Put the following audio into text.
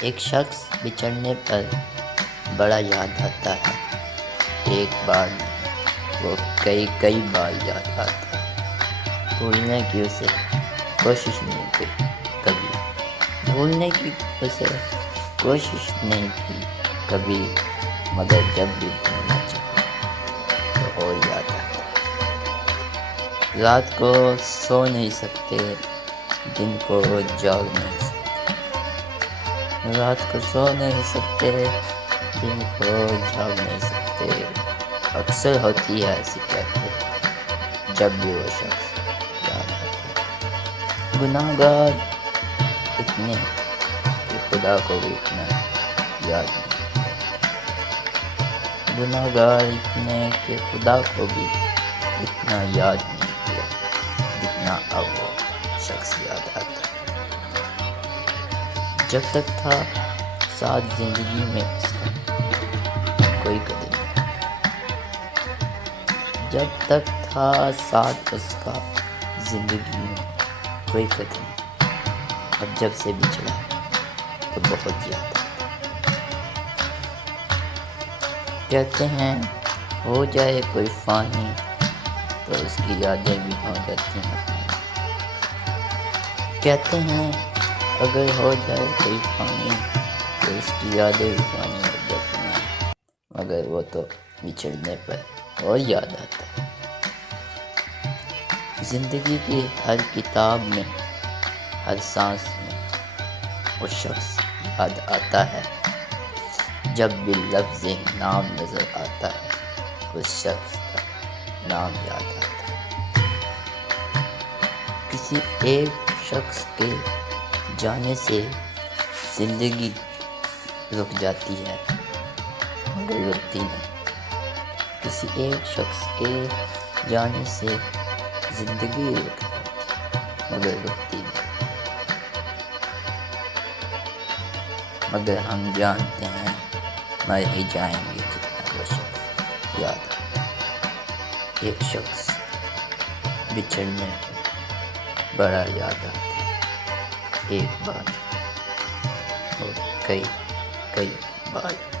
ایک شخص بچھڑنے پر بڑا یاد آتا ہے، ایک بار نہیں وہ کئی بار یاد آتا ہے۔ بھولنے کی اسے کوشش نہیں کی کبھی، بھولنے کی اسے کوشش نہیں کی کبھی، مگر جب بھی بھولنا چاہا تو اور یاد آتا ہے۔ رات کو سو نہیں سکتے، دن کو جاگ نہیں سکتے، رات کو سو نہیں سکتے، دن کو جاگ نہیں سکتے۔ اکثر ہوتی ہے ایسی کیفیت جب بھی وہ شخص یاد آتا ہے۔ گناہ گار اتنے کہ خدا کو بھی اتنا یاد نہیں کیا، گناہ گار اتنے کہ خدا کو بھی اتنا یاد نہیں کیا جتنا اب وہ شخص یاد آتا ہے۔ جب تک تھا ساتھ زندگی میں اس کا کوئی قدر نہیں، جب تک تھا ساتھ اس کا زندگی میں کوئی قدر نہیں، اب جب سے بچھڑا تو بہت یاد آتا۔ کہتے ہیں ہو جائے کوئی فانی تو اس کی یادیں بھی ہو جاتی ہیں فانی، کہتے ہیں اگر ہو جائے کوئی فانی تو اس کی یادیں بھی فانی ہو جاتی ہیں، مگر وہ تو بچھڑنے پر اور یاد آتا ہے۔ زندگی کی ہر کتاب میں، ہر سانس میں وہ شخص یاد آتا ہے، جب بھی لفظ نام نظر آتا ہے اس شخص کا نام یاد آتا ہے۔ کسی ایک شخص کے جانے سے زندگی رک جاتی ہے مگر رکتی نہیں، کسی ایک شخص کے جانے سے زندگی رک جاتی ہے مگر رکتی نہیں، مگر ہم جانتے ہیں مر ہی جائیں گے جتنا وہ شخص یاد آتا ہے۔ ایک شخص بچھڑنے پر بڑا یاد آتا ہے، ایک بار اور کئی بار۔